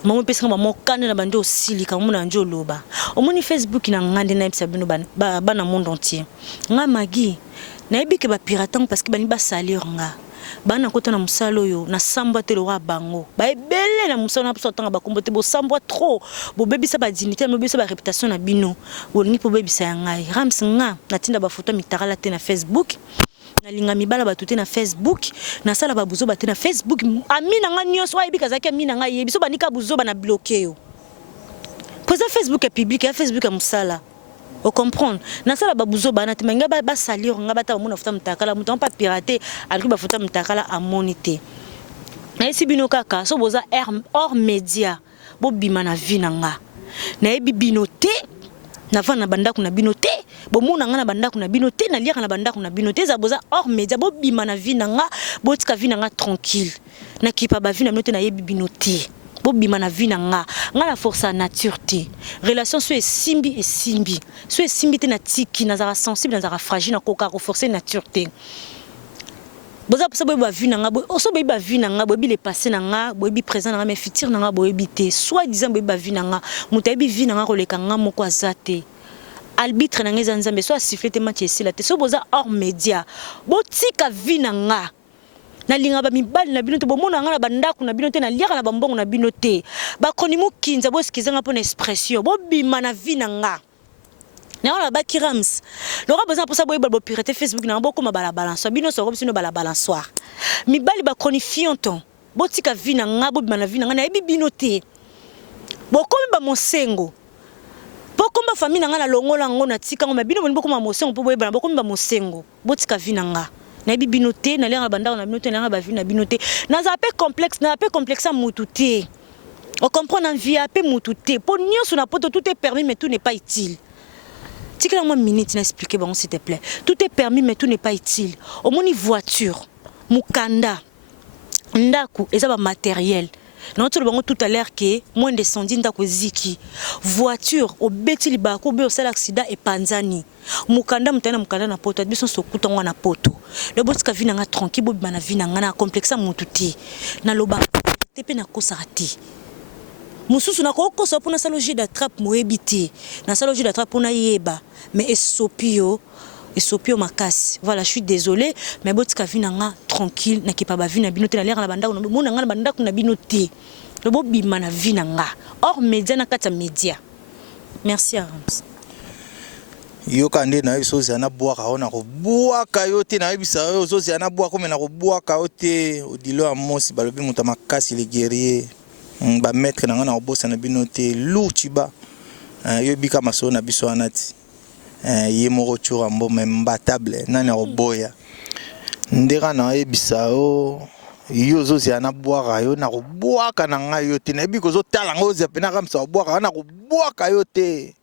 maman pesa maman kana na bando silika mo na njo loba o moni Facebook na ngande na bisa bino bana monde entier nga magi na ebike ba piratant parce que bani ba salir nga bana kota na musalo yo na samba te lo wa bango ba ebele na musalo na potanga ba kombote bo samba trop bo bebisa ba dignité mo bebisa ba réputation na bino bolingi po bebisa ngai Rams nga na tinda ba photo mitarala te na Facebook na linga mibala ba tuté na Facebook na sala ba buzo ba te na Facebook amina nga nyonso wa ebika zaki amina nga yebiso banika buzo ba na bloquer yo poza Facebook est public ya Facebook ya musala o comprendre na sala babuzo bana te menga ba salir nga bata mona futa mtakala muto pas pirater alki ba futa mtakala a monité na esi bino kaka so boza hors média bo bima na vie nanga na ebi binoté na vana bandako na binoté bo mona nga na bandako na binoté na lire na bandako na binoté za boza hors média bo bima na vie nanga bo tika vie nanga tranquille na kipa ba vie na binoté na ebi binoté bobima na vie nga la force à nature te relation soit simbi soit simbi te na tiki na zara sensible na zara fragile na koka forcer nature te boza posa boba vie nga so boba vie nga bobi le passé nga bobi présent nga mais futur nga bobi te soit disant boba vie nga mutabi vie nga koleka nga moko azate arbitre na ngeza nzambe soit siffler match ici la te so boza hors média botika vie nga na linga ba mibali na bino te bomona nga na bandako na bino te na liaka na bambongo na bino te ba konimu kinza bo skizanga pona expression bo bima na vie nga na wala ba kirams lo ka besoin pour ça bo pirater Facebook na boko ma bala balance bino so ko bino bala balançoire mibali ba konifionton bo tika vie nga bo bima na vie nga na ebi bino te bo komi ba mosengo bo komba famille nga na longola ngo na tika ngo mabino boni boko ma mosengo po bo ba komi ba mosengo bo tika vie nga na binoté na lera banda na binoté na ba vie na binoté na za peu complexe na peu complexe mututé on comprend en vie peu mututé pour nyonso na poto tout est permis mais tout n'est pas utile. Tika moi minute na expliquer bon s'il te plaît. Tout est permis mais tout n'est pas utile. Au moins une voiture, mukanda, ndaku eza ba matériel. Non tout le bango tout à l'heure que moins de 110 ndako ziki. Voiture au beti libako be au sel accident et panzani. Mukanda mutana mukanda na poto biso sokuta ngwa na poto. Le boss ka vina nga tranquille bobi na vina nga na complexe mututi. Na loba tepe na kosarati. Mususu na kokosa pona salogie d'attrape moebiti na salogie d'attrape pona yeba mais esopio makasi. Voilà, je suis désolé mais botika vina nga tranquille na kipa ba vina binote na lera na banda ko na nga banda ko na binote le bo bima na vina nga hors média na kata média. Merci Arams. Yo kande na biso zana boaka ona ko boaka yote na bisa yo zo zana boaka ko na ko boaka yote odilo amosi balobi mutama makasi les guerriers. Ba mettre na ngana obosa na binote luchiba yo bika maso na biso anati ye moko chura mbo membatable nani oboya ndeka na ebisa yo zo zia na boaka yo na koboaka na ngai yo te na biko zo tala ngo zia pena kamsa boaka na koboaka yo te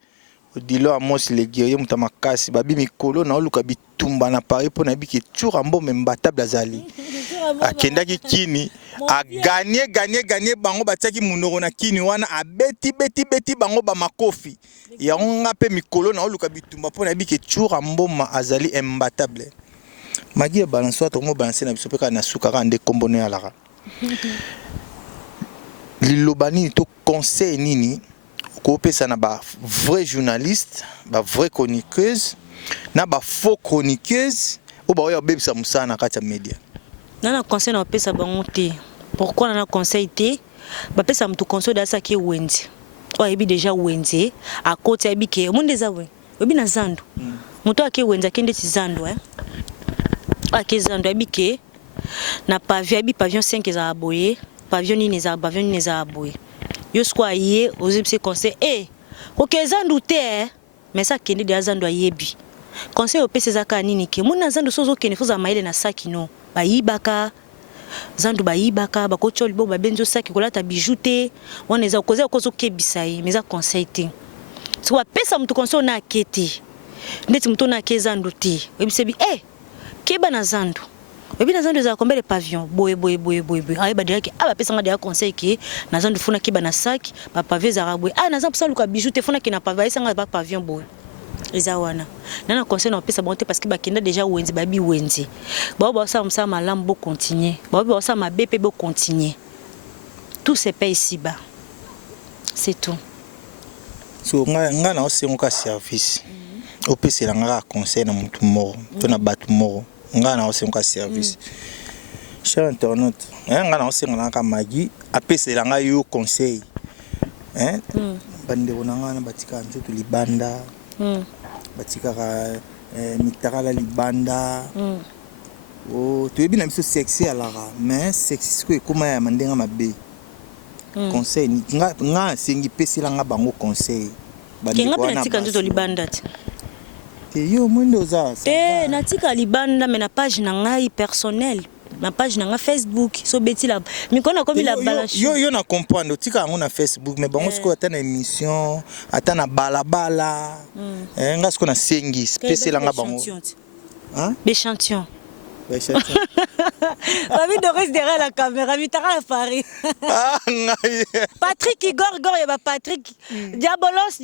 odilo amos le guerrier mutamakasi babi mikolo na oluka bitumba na Paris pona biki chura mbo membatable azali akendaki kini a gagné bango batiaki munoko na kini wana a beti bango ba makofi ya nga pe mikolo na oluka bitumba pona biki chura mboma azali imbattable magi balance to mo balance na biso pe ka na suka ka nde kombone alaka lilobani to conseil nini ko pesa na ba vrai journaliste ba vrai chroniqueuse na ba faux chroniqueuse o ba yo bebisa musana kati media. Nana conseil na pesa bango te. Pourquoi nana conseil te? Ba pesa mtu conseil da sa ki wenzi. O ebi déjà wenzi a côté ebi ke monde za we. Obi na zando. Muto ake wenzi akende ti zando Ake zando ebi ke na pavillon ebi pavillon 5 za aboye, pavillon ni za aboye. Yo skwa ye ozipse conseil OK zando te mais ça kende de zando ayebi. Conseil opesa za ka nini ke muna zando sozo kene fuza maile na saki no. Bayibaka zandu bayibaka bakocholi bo babenzo saki kolata bijouté wana eza koza kozo kebisa yi meza conseil te so wa pesa mtu conseil na akete ndeti mtu na kezandu te ebisebi keba na zandu ebi na zandu za kombele pavillon boye ay ba diraki aba pesa nga de conseil ki na zandu funa keba na saki ba pavillon za rabwe na zandu saluka bijouté funa ki na pavillon isa nga ba pavillon boye Ezawana. Nana conseil na pesa bonté parce que bakenda déjà wenzi babi wenzi. Ba ça msa malam bo continuer. Ba ça ma BP bo continuer. Tout se paye ici bas. C'est tout. So nga na osengo ka service. O pesa la nga conseil na mutu moro. To na batu moro. Nga na osengo ka service. Cher internaute, nga na osengo na ka magi, a pesa la nga yo conseil. Bande onanga na batika nzoto libanda. Batika mitara libanda tu ebi na biso sexy alara mais sexy ko ekoma ya mandenga mabe conseil nga sengi pesila nga bango conseil kenga pe natika nzoto libanda te yo mwendo za natika libanda mais na page na ngai personnel ma page na Facebook so beti la mikona komi la balance yo na comprendre tika ngo na Facebook mais bango siko ata na émission ata na balabala nga siko na sengi spécial nga bango Béchantillon Babi Doris derrière la caméra mitara à Paris Patrick Igor yaba Patrick Diabolos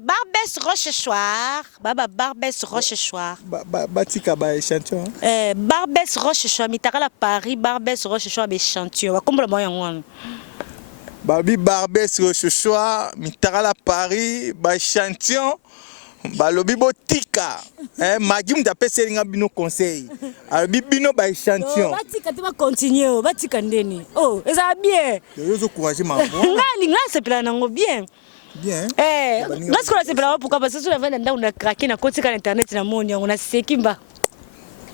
Barbès Rochechouart Barbès Rochechouart batika ba échantillon Barbès Rochechouart mitara la Paris Barbès Rochechouart Béchantillon wa kombola moya ngwana Babi Barbès Rochechouart mitara la Paris ba échantillon balobi botika magi mtapesa linga bino conseil alobi bino ba échantillon batika te ba continuer batika ndeni eza bien yo zo courager mambo ngali ngase pela nango bien ngase ko se pela pourquoi parce que sur la vente nda on a craqué na kotika na internet na moni on a sekimba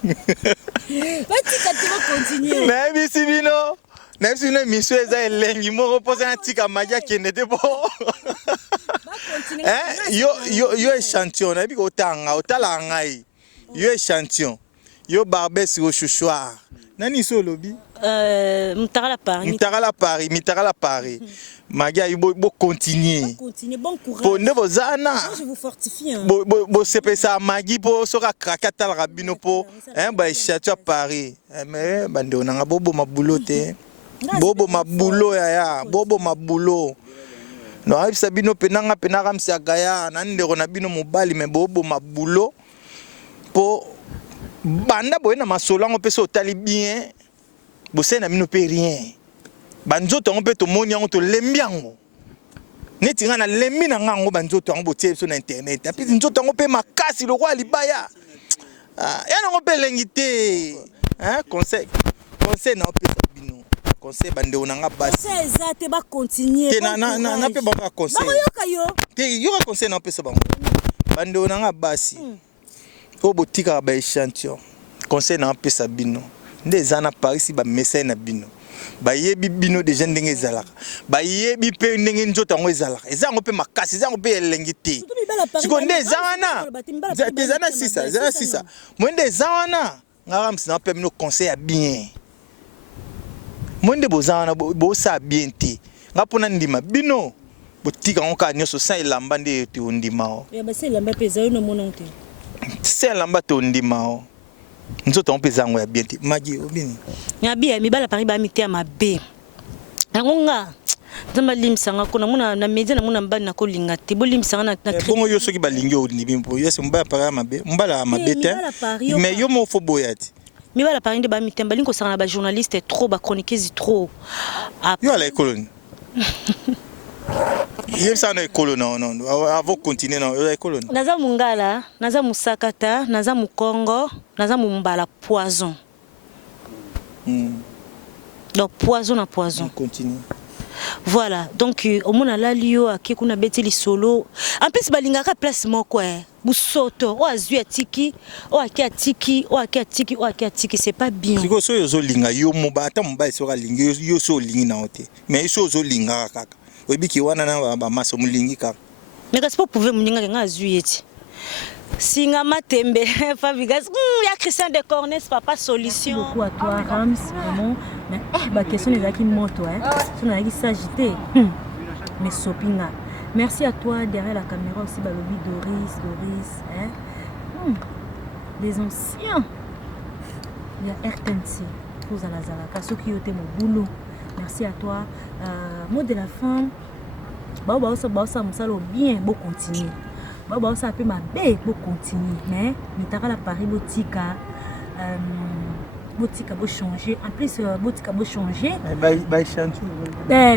batika te ba continuer mais bisi bino même si une mission est elengi moko posa na tika magia kende te bo yo échantillon na bi ko tanga otala ngai yo échantillon Yo Barbès Rochechouart. Nani so lobby? Mitara la Paris. Magia il bo continuer. Bon courage. Pour ne vos ana. Je vous fortifie. Bo sepe sa magi po so ka krakata la rabino po. Ba chatua Paris. Mais bande onanga bobo mabulote. Bobo mabulo ya bobo mabulo. No ai sabino penanga penanga msiagaya nande rona bino mobali me bobo mabulo po banda boyena masolango pe so tali bien bose na mino pe rien banzoto ngo pe to moni ngo to lembiango neti nga na lembi na ngango banzoto ngo botie so na internet api nzoto ngo pe makasi lo kwa libaya ya ngo pe lengite conseil na pe bino conseil bande onanga basi conseil za te ba continuer na pe ba conseil ba yoka yo te yo conseil na pe so bango bande onanga basi o botika ba échantillon conseil na pe sa bino nde zana Paris ba message na bino ba yebi bino de gens ndenge ezalaka ba yebi pe ndenge nzoto ngo ezalaka ezango pe makasi ezango pe elengite siko nde zana zana sisa mwende zana ngara msina pe bino conseil ya bien mwende bozana bo sa bien te ngapona ndima bino botika ngo ka nyoso sa elamba nde te ondima o ya ba se elamba pe zayo no mona te se elamba te ondima o nzoto on pezango ya bien te magi obini nyabi mibala Paris ba mite ya mabe ngonga zamba limsanga ko na mona na media na mona mbali na ko linga te bo limsanga na bongo yo soki balingi o ni bimpo yo se mbala Paris mabe mbala mabe te mais yo mo fo boyati mibala Paris de ba mite mbali ko sanga ba journaliste trop ba chroniqueuse trop yo ala école il ça na école non avant continuer non école naza mungala naza musakata naza mukongo naza mumbala poison donc poison na poison continue voilà donc au mona la lio akikuna beteli solo en plus balingaka place moko busoto o azui atiki o akiatiki c'est pas bien siko so yo zo linga yo moba ata moba so ka linga yo so lingi na ote mais so zo linga kaka obiki wana na ba maso mulingi kaka mais kasi po pouvoir muninga nga azui eti singa matembe favigas ya Christian de Cornes papa solution beaucoup à toi Rams vraiment mais ba question les aki moto so na ki s'agiter mais sopinga merci à toi derrière la caméra aussi ba lobby Doris des anciens il y a RTNC pour Zalazalaka ceux qui étaient mon boulot merci à toi mot de la fin ba ça musalo bien beau continuer ba ça peut ma bé beau continuer mais mitara la Paris botika beau changer en plus botika beau changer ba échantillon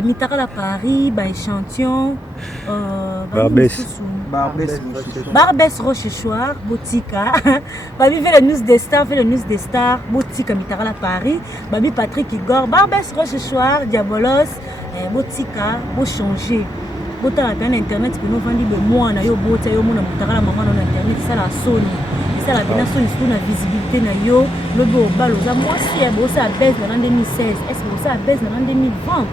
mitara la Paris ba échantillon Barbès Rochechouart botika babi fait le news des stars botika mitara la Paris babi Patrick Igor Barbès Rochechouart Diabolos botika beau changer bota la internet que nous vendons de moi na yo bota yo mona mutaka la maman na internet ça la soni ça la bina soni sur la visibilité na yo le bo balo za moi si bo ça baisse en 2016 est-ce que ça baisse en 2020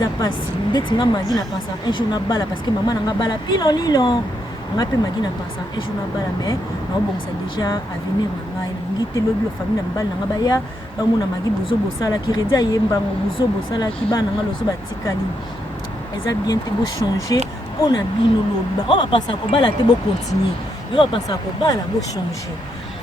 ça passe ndeti nga magi na pensa un jour na bala parce que maman nga bala pilon nga pe magi na pensa un jour na bala mais na bon ça déjà avenir na ngai na ngite lobi la famille na bala nga baya ba mona magi bozo bosala ki redi ayemba bozo bosala ki bana nga lozo batikali eza bien te bo changer on a bino loba on va passer ko bala te bo continuer on va passer ko bala bo changer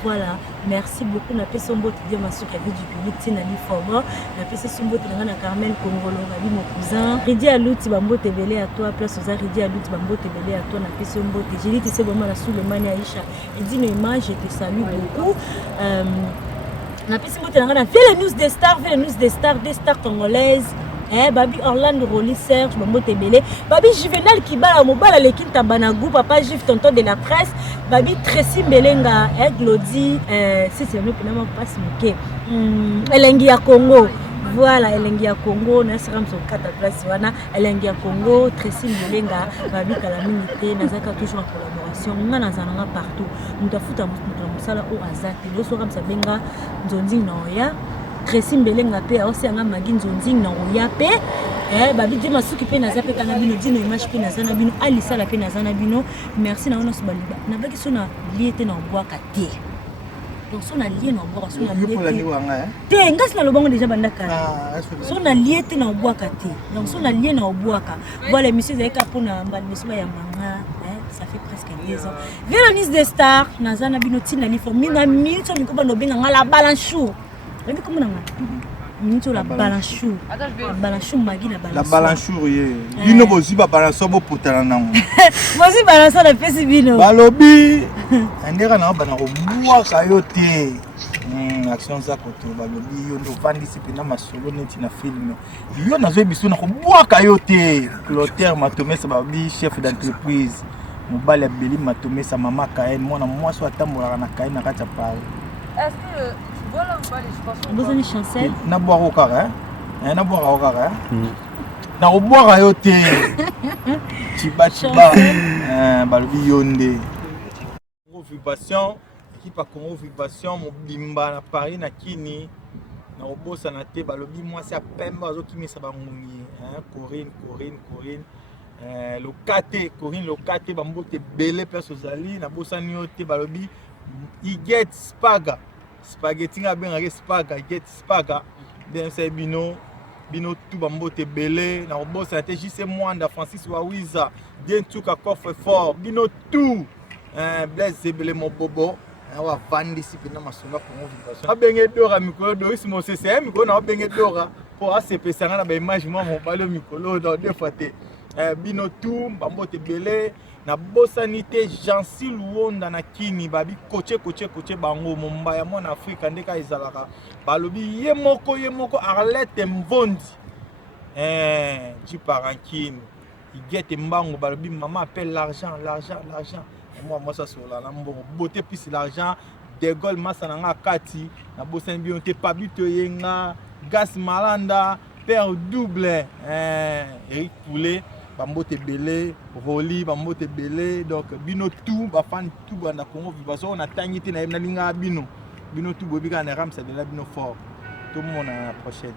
voilà merci beaucoup na pesa mbote dia masuki avec du public tina li forma na pesa mbote na Carmel Congolo ali mon cousin Ridi Alouti ba mbote belé à toi place aux Ridi Alouti ba mbote belé à toi na pesa mbote j'ai dit c'est vraiment la sous le mani Aisha et dit une image je te salue beaucoup na pesa mbote na fait les news des stars congolaises babi Orlando Roli Serge Bambote Belé babi Juvenal Kibala Mobala Lekinta Banagou papa Juif tonton de la presse babi Tracy Belenga Glody c'est le nom passe moké Elengi ya Congo voilà Elengi ya Congo na seram sur 4 place wana Elengi ya Congo Tracy Belenga babi Calamité nazaka toujours en collaboration ngana zananga partout mutafuta musala o azate lo so comme ça benga nzondi noya Tracy Belenga pe aussi anga magi nzonzi na oya pe babi di masuki pe na zape kana bino dino image pe na zana bino alisa la pe na zana bino merci na ona so baliba na baki so na liete na bwaka te donc son allié na boka son allié pour la niwanga te ngasi na lobongo déjà bandaka son allié te na boka te donc son allié na boka voilà monsieur zeka pona mbali monsieur ya manga ça fait presque 10 ans Véronis des stars nazana binotina ni formi na minute mi ko bano benga ngala balanchou ngi ko mona minute la balanchou balanchou magi na balanchou la balanchou ye bino bozi ba balanchou bo potana nango bozi balanchou la pesi bino balobi ndeka na bana ko bua kayote action za koto balobi yo ndo vandisi pena masolo neti na film yo nazo biso na ko bua kayote Clotaire Matomesa babi chef d'entreprise mobali ya Beli Matomesa mama Kaen mwana mwasi atambola na Kaen na kati ya Paris. Est-ce que voilà ou pas les chansons? Vous avez chancel na boire au carré na boire au carré na ko boire yo te chiba balobi yonde vibration équipe Congo vibration mobimba na Paris na kini na obosa na te balobi mwasi ya pemba azokimisa bangungi Corinne lokate Corinne lokate bambote belé perso zali na bosani yo te balobi iget spaga spaghetti nga benga ke spaga iget spaga bien c'est bino tout bambote belé na obosa na te jise mwanda Francis Wawiza bien tout ka coffre fort bino tout Blaise belé mon bobo wa vandi si pena masonga Congo vibration abenge dora mikolo Doris Mosese mikolo na abenge dora pour ACP na ba image moi mon balo mikolo dans deux fois te bino tout bambote belé na bosanité Jansi Luonda na kini babi koche bango mombaya mona Afrika ndeka ezalaka balobi ye moko Arlette Mvondi tu parankine igete mbango balobi maman appelle l'argent moi ça sur la mbongo beauté plus l'argent de Gaulle masananga kati na bosani bien te pabito yenga gas malanda père double Eric Poulet bambote belé Roli bambote belé donc bino tout ba fan tout bana Congo vibration on a tangité na linga bino tout bobika na ramsa de la bino fort tout le monde à la prochaine.